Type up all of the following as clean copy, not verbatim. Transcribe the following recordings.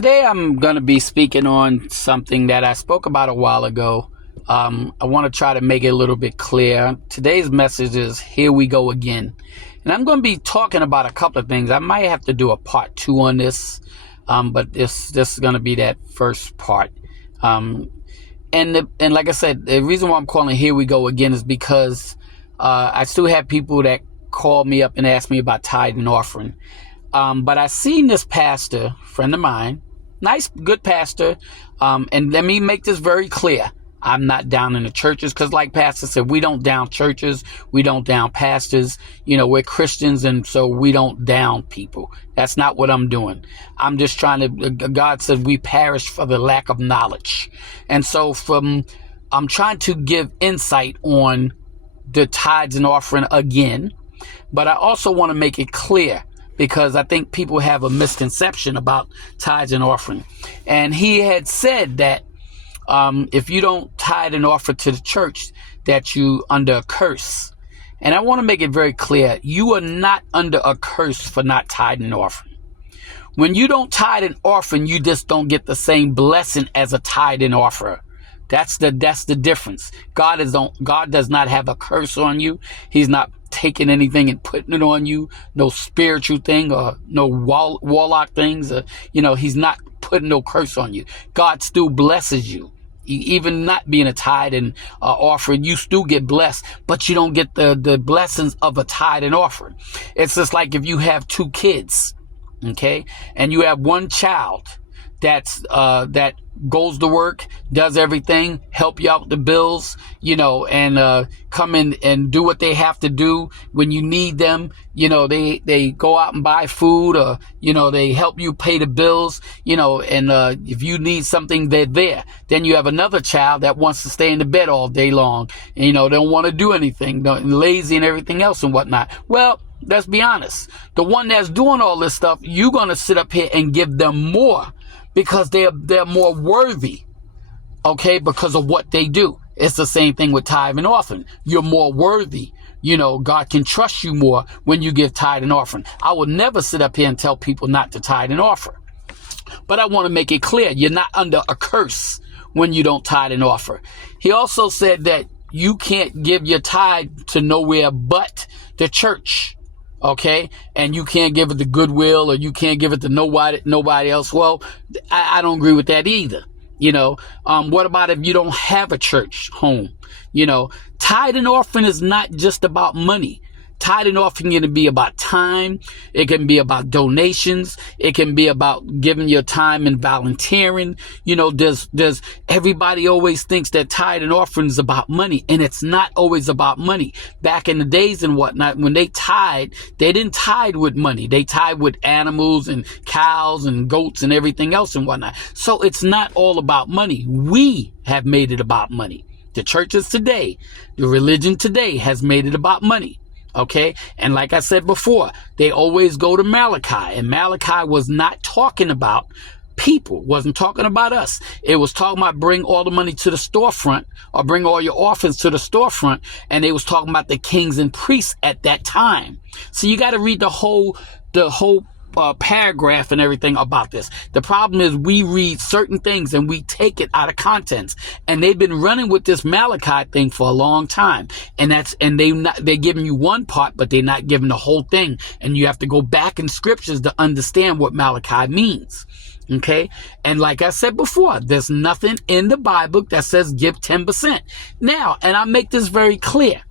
Today I'm going to be speaking on something that I spoke about a while ago. I want to try to make it a little bit clear. Today's message is here we go again. And I'm going to be talking about a couple of things. I might have to do a part 2 on this, but this is going to be that first part. And like I said, the reason why I'm calling here we go again is because I still have people that call me up and ask me about tithe and offering. But I seen this pastor, friend of mine, nice, good pastor. And let me make this very clear. I'm not down in the churches because like Pastor said, we don't down churches. We don't down pastors. You know, we're Christians. And so we don't down people. That's not what I'm doing. I'm just trying to, God said we perish for the lack of knowledge. And so I'm trying to give insight on the tithes and offering again. But I also want to make it clear, because I think people have a misconception about tithes and offering. And he had said that if you don't tithe and offer to the church, that you under a curse. And I want to make it very clear, you are not under a curse for not tithing and offering. When you don't tithe and offering, you just don't get the same blessing as a tithe and offerer. That's the difference. God does not have a curse on you. He's not taking anything and putting it on you. No spiritual thing or no warlock things. He's not putting no curse on you. God still blesses you. Even not being a tithe and offering, you still get blessed, but you don't get the blessings of a tithe and offering. It's just like if you have 2 kids, okay, and you have one child that goes to work, does everything, help you out with the bills, and come in and do what they have to do when you need them. They go out and buy food, or they help you pay the bills, and if you need something, they're there. Then you have another child that wants to stay in the bed all day long, and don't want to do anything, lazy and everything else and whatnot. Well, let's be honest. The one that's doing all this stuff, you're going to sit up here and give them more, because they're more worthy, okay, because of what they do. It's the same thing with tithe and offering. You're more worthy. God can trust you more when you give tithe and offering. I would never sit up here and tell people not to tithe and offer. But I want to make it clear, you're not under a curse when you don't tithe and offer. He also said that you can't give your tithe to nowhere but the church. Okay, and you can't give it to Goodwill, or you can't give it to nobody else. Well, I don't agree with that either. What about if you don't have a church home? Tithe and offering is not just about money. Tithe and offering can be about time. It can be about donations. It can be about giving your time and volunteering. There's everybody always thinks that tithe and offering is about money, and it's not always about money. Back in the days and whatnot, when they tithe, they didn't tithe with money. They tithe with animals and cows and goats and everything else and whatnot. So it's not all about money. We have made it about money. The churches today, the religion today has made it about money. Okay, and like I said before, they always go to Malachi, and Malachi was not talking about people, wasn't talking about us. It was talking about bring all the money to the storefront, or bring all your orphans to the storefront, and they was talking about the kings and priests at that time. So you got to read the whole paragraph and everything about this. The problem is we read certain things and we take it out of context, and they've been running with this Malachi thing for a long time, and they're giving you one part, but they're not giving the whole thing, and you have to go back in scriptures to understand what Malachi means. Okay, and like I said before, there's nothing in the Bible that says give 10%. Now, and I make this very clear.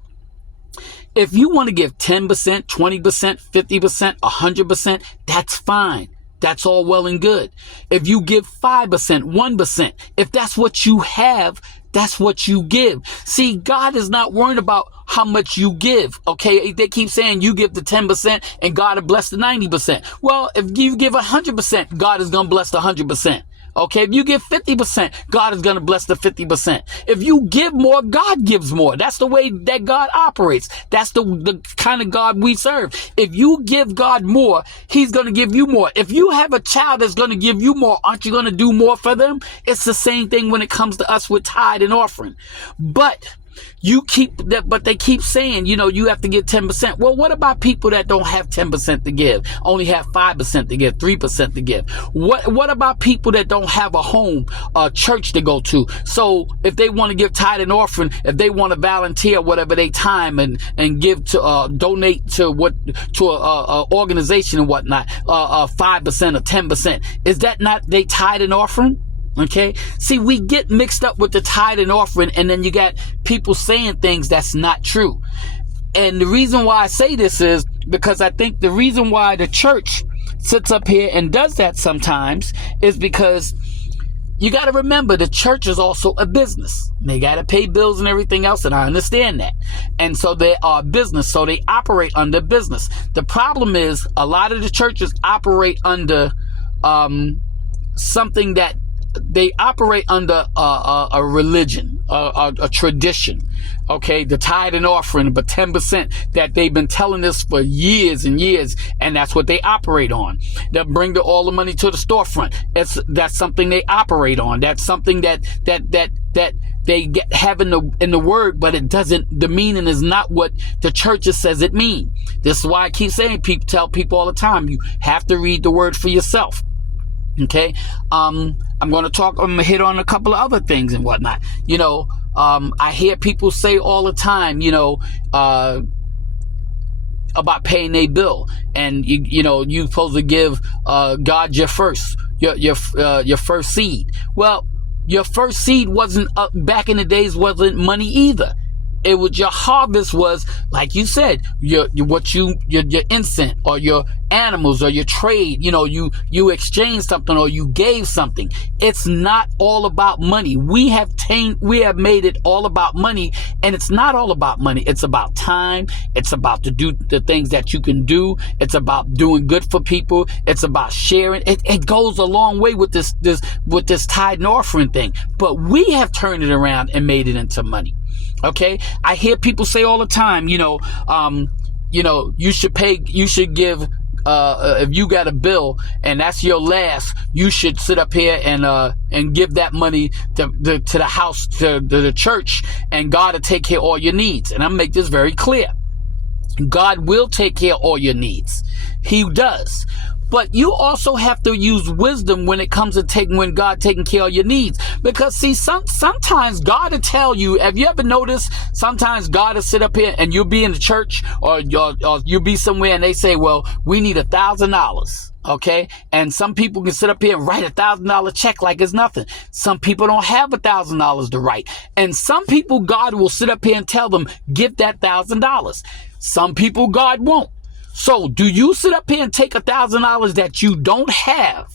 If you want to give 10%, 20%, 50%, 100%, that's fine. That's all well and good. If you give 5%, 1%, if that's what you have, that's what you give. See, God is not worried about how much you give. Okay, they keep saying you give the 10% and God will bless the 90%. Well, if you give 100%, God is going to bless the 100%. Okay, if you give 50%, God is going to bless the 50%. If you give more, God gives more. That's the way that God operates. That's the kind of God we serve. If you give God more, He's going to give you more. If you have a child that's going to give you more, aren't you going to do more for them? It's the same thing when it comes to us with tithe and offering. But You keep that, but they keep saying, you have to give 10%. Well, what about people that don't have 10% to give, only have 5% to give, 3% to give? What about people that don't have a home, a church to go to? So if they want to give tithe and offering, if they want to volunteer whatever they time and give to donate to a organization and whatnot, 5% or 10%, is that not they tithe and offering? Okay. See, we get mixed up with the tithe and offering, and then you got people saying things that's not true. And the reason why I say this is because I think the reason why the church sits up here and does that sometimes is because you got to remember the church is also a business. They got to pay bills and everything else, and I understand that. And so they are a business, so they operate under business. The problem is a lot of the churches operate under something that they operate under a religion, a tradition. Okay, the tithe and offering, but 10% that they've been telling us for years and years, and that's what they operate on. They'll bring all the money to the storefront. That's something they operate on. That's something that they have in the word, but it doesn't. The meaning is not what the churches says it means. This is why I keep saying, tell people all the time, you have to read the word for yourself. Okay, I'm going to hit on a couple of other things and whatnot. I hear people say all the time, about paying a bill, and you supposed to give God your first seed. Well, your first seed wasn't back in the days, wasn't money either. It was your harvest was, like you said, your incense or your animals or your trade. You exchanged something or you gave something. It's not all about money. We have made it all about money, and it's not all about money. It's about time. It's about to do the things that you can do. It's about doing good for people. It's about sharing. It goes a long way with this tithe and offering thing. But we have turned it around and made it into money. Okay, I hear people say all the time, you should give, if you got a bill and that's your last, you should sit up here and give that money to the house, to the church, and God will take care of all your needs. And I'll make this very clear. God will take care of all your needs. He does. But you also have to use wisdom when it comes to when God taking care of your needs. Because see, sometimes God will tell you, have you ever noticed, sometimes God will sit up here and you'll be in the church or you'll be somewhere and they say, well, we need $1,000. Okay. And some people can sit up here and write $1,000 check like it's nothing. Some people don't have $1,000 to write. And some people, God will sit up here and tell them, give that $1,000. Some people, God won't. So do you sit up here and take $1,000 that you don't have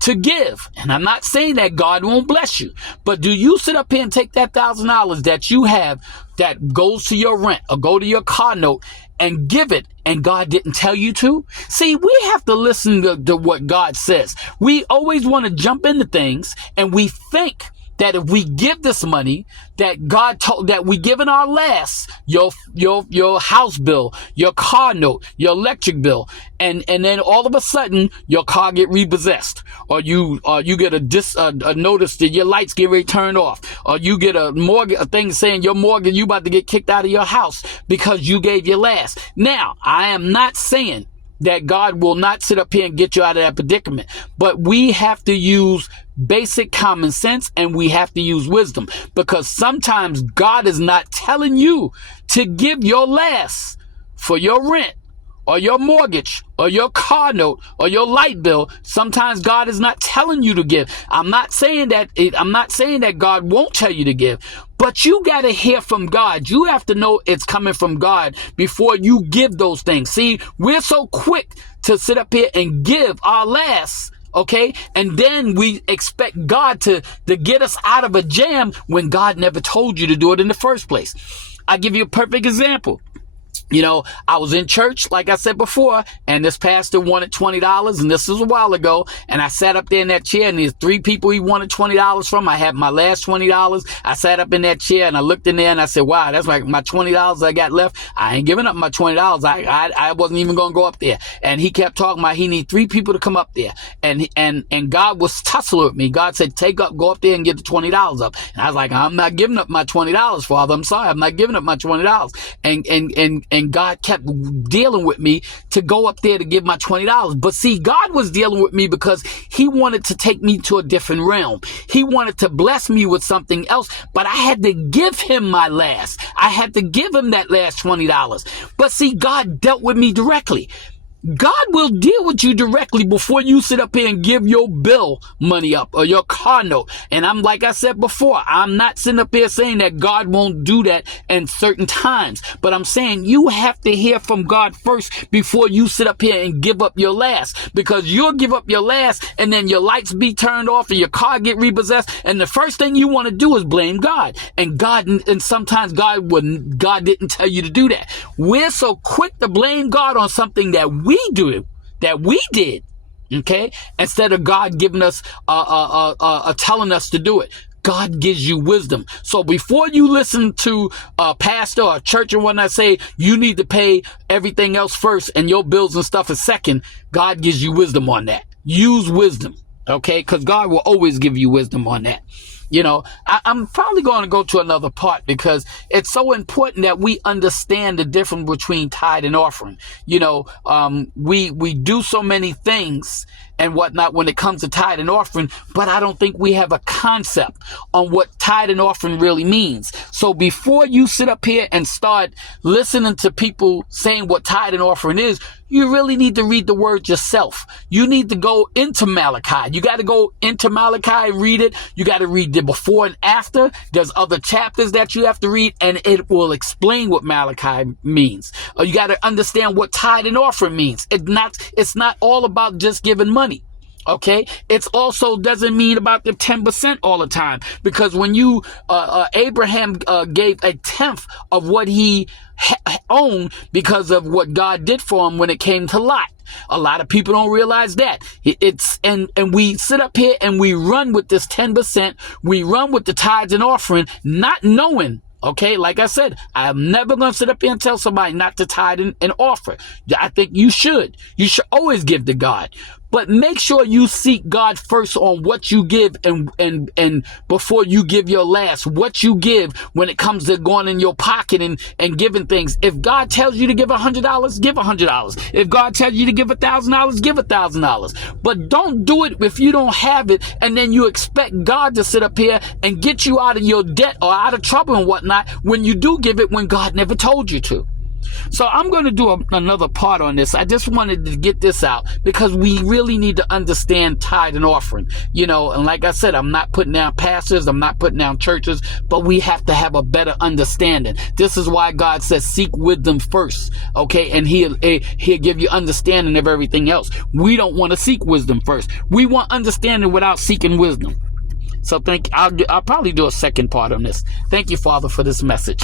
to give? And I'm not saying that God won't bless you, but do you sit up here and take that $1,000 that you have that goes to your rent or go to your car note and give it, and God didn't tell you to? See, we have to listen to what God says. We always want to jump into things, and we think that if we give this money, that God told that we given our last, your house bill, your car note, your electric bill, and then all of a sudden your car get repossessed, or you get a notice that your lights get ready to turn off, or you get a thing saying your mortgage, you about to get kicked out of your house because you gave your last. Now, I am not saying that God will not sit up here and get you out of that predicament, but we have to use basic common sense, and we have to use wisdom, because sometimes God is not telling you to give your last for your rent or your mortgage or your car note or your light bill. Sometimes God is not telling you to give. I'm not saying that God won't tell you to give, but you got to hear from God. You have to know it's coming from God before you give those things. See, we're so quick to sit up here and give our last, okay? And then we expect God to get us out of a jam when God never told you to do it in the first place. I'll give you a perfect example. You know, I was in church, like I said before, and this pastor wanted $20, and this was a while ago, and I sat up there in that chair, and there's 3 people he wanted $20 from. I had my last $20. I sat up in that chair, and I looked in there, and I said, wow, that's like my $20 I got left. I ain't giving up my $20. I wasn't even going to go up there. And he kept talking about he need 3 people to come up there. And God was tussling with me. God said, go up there and get the $20 up. And I was like, I'm not giving up my $20, Father. I'm sorry. I'm not giving up my $20. And God kept dealing with me to go up there to give my $20. But see, God was dealing with me because he wanted to take me to a different realm. He wanted to bless me with something else, but I had to give him my last. I had to give him that last $20. But see, God dealt with me directly. God will deal with you directly before you sit up here and give your bill money up or your car note. And I'm, like I said before, I'm not sitting up here saying that God won't do that in certain times, but I'm saying you have to hear from God first before you sit up here and give up your last, because you'll give up your last and then your lights be turned off and your car get repossessed. And the first thing you want to do is blame God. And sometimes God didn't tell you to do that. We're so quick to blame God on something that we did, okay? Instead of God giving us, telling us to do it. God gives you wisdom. So before you listen to a pastor or a church or whatnot say you need to pay everything else first and your bills and stuff is second, God gives you wisdom on that. Use wisdom, okay? Because God will always give you wisdom on that. You know, I'm probably going to go to another part because it's so important that we understand the difference between tithe and offering. You know, we do so many things and whatnot when it comes to tithe and offering, but I don't think we have a concept on what tithe and offering really means. So before you sit up here and start listening to people saying what tithe and offering is, you really need to read the word yourself. You need to go into Malachi. You got to go into Malachi and read it. You got to read the before and after. There's other chapters that you have to read, and it will explain what Malachi means. You got to understand what tithe and offering means. It's not all about just giving money. Okay, it's also doesn't mean about the 10% all the time, because when you Abraham gave a tenth of what he owned because of what God did for him when it came to Lot. A lot of people don't realize that. And we sit up here and we run with this 10%. We run with the tithes and offering, not knowing. Okay, like I said, I'm never going to sit up here and tell somebody not to tithe and offer. I think you should. You should always give to God. But make sure you seek God first on what you give and before you give your last, what you give when it comes to going in your pocket and giving things. If God tells you to give $100, give $100. If God tells you to give $1,000, give $1,000. But don't do it if you don't have it and then you expect God to sit up here and get you out of your debt or out of trouble and whatnot when you do give it when God never told you to. So I'm going to do another part on this. I just wanted to get this out because we really need to understand tithe and offering, you know, and like I said, I'm not putting down pastors, I'm not putting down churches, but we have to have a better understanding. This is why God says seek wisdom first, okay, and he'll give you understanding of everything else. We don't want to seek wisdom first. We want understanding without seeking wisdom. So I'll probably do a second part on this. Thank you, Father, for this message.